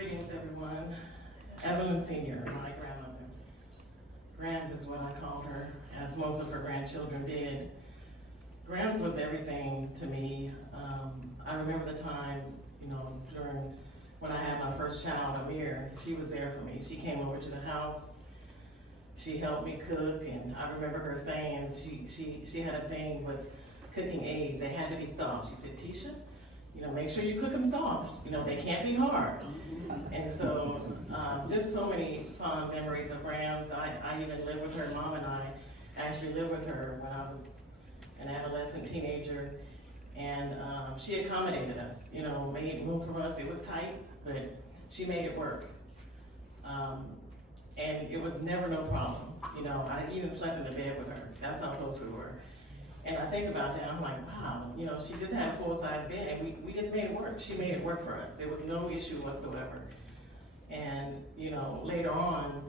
Greetings, everyone. Evelyn Senior, my grandmother. Grams is what I called her, as most of her grandchildren did. Grams was everything to me. I remember the time, during when I had my first child, Amir, she was there for me. She came over to the house. She helped me cook, and I remember her saying she had a thing with cooking eggs. They had to be soft. She said, Tisha, make sure you cook them soft. They can't be hard. And so, just so many fond memories of Grams. I even lived with her. Mom and I actually lived with her when I was an adolescent teenager. And she accommodated us, made room for us. It was tight, but she made it work. And it was never no problem. I even slept in the bed with her. That's how close we were. And I think about that, I'm like, wow, she just had a full-size bed, and we just made it work. She made it work for us. There was no issue whatsoever. And, later on,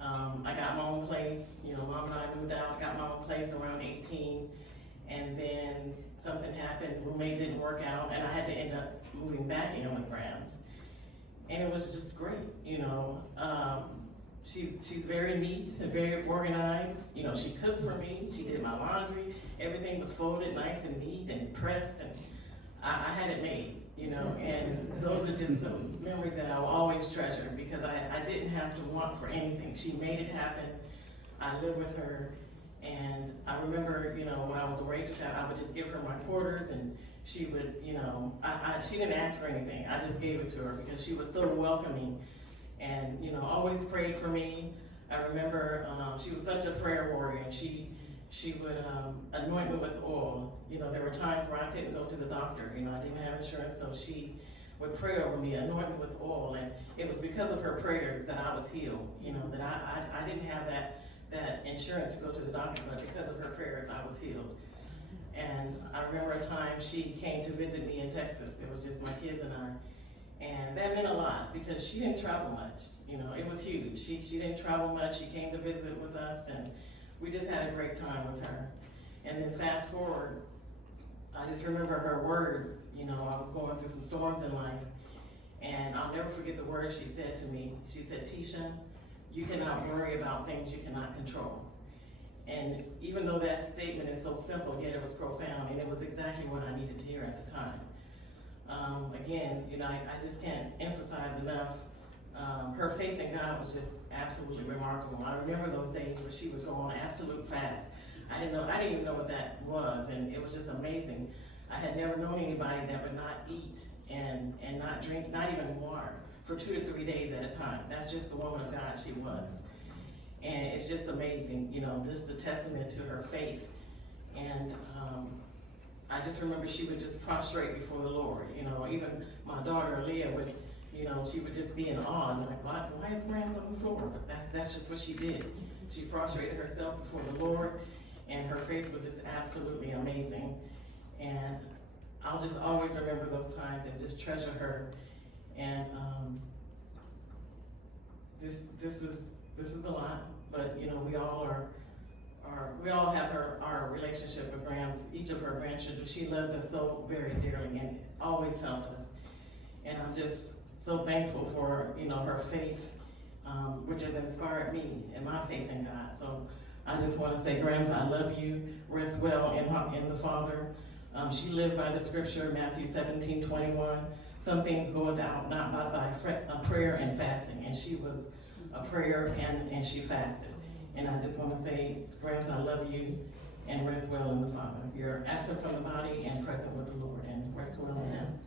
I got my own place. Mom and I moved out, got my own place around 18. And then something happened, roommate didn't work out, and I had to end up moving back in with Grams. And it was just great, She's very neat and very organized. She cooked for me, she did my laundry, everything was folded nice and neat and pressed, and I had it made, and those are just some memories that I'll always treasure because I didn't have to want for anything. She made it happen. I lived with her, and I remember, when I was a waitress, I would just give her my quarters, and she would, she didn't ask for anything. I just gave it to her because she was so welcoming. And, always prayed for me. I remember she was such a prayer warrior, and she would anoint me with oil. There were times where I couldn't go to the doctor. I didn't have insurance, so she would pray over me, anoint me with oil. And it was because of her prayers that I was healed, that I didn't have that insurance to go to the doctor, but because of her prayers, I was healed. And I remember a time she came to visit me in Texas. It was just my kids and I. And that meant a lot because she didn't travel much. It was huge. She didn't travel much. She came to visit with us, and we just had a great time with her. And then fast forward, I just remember her words. I was going through some storms in life, and I'll never forget the words she said to me. She said, Tisha, you cannot worry about things you cannot control. And even though that statement is so simple, yet it was profound, and it was exactly what I needed to hear at the time. Again, I just can't emphasize enough, her faith in God was just absolutely remarkable. I remember those days where she would go on absolute fast. I didn't even know what that was, and it was just amazing. I had never known anybody that would not eat and not drink, not even water, for 2 to 3 days at a time. That's just the woman of God she was. And it's just amazing, just the testament to her faith. And I just remember she would just prostrate before the Lord. Even my daughter, Leah, would, she would just be in awe. And like, why is Grams on the floor? But that's just what she did. She prostrated herself before the Lord, and her faith was just absolutely amazing. And I'll just always remember those times and just treasure her. And this is a lot, but we all have our relationship with Grams, each of her grandchildren. She loved us so very dearly and always helped us. And I'm just so thankful for, her faith, which has inspired me and my faith in God. So I just want to say, Grams, I love you. Rest well in the Father. She lived by the scripture, Matthew 17:21. Some things go without, not by prayer and fasting. And she was a prayer and she fasted. And I just want to say, Grams, I love you, and rest well in the Father. You're absent from the body and present with the Lord, and rest well in Him.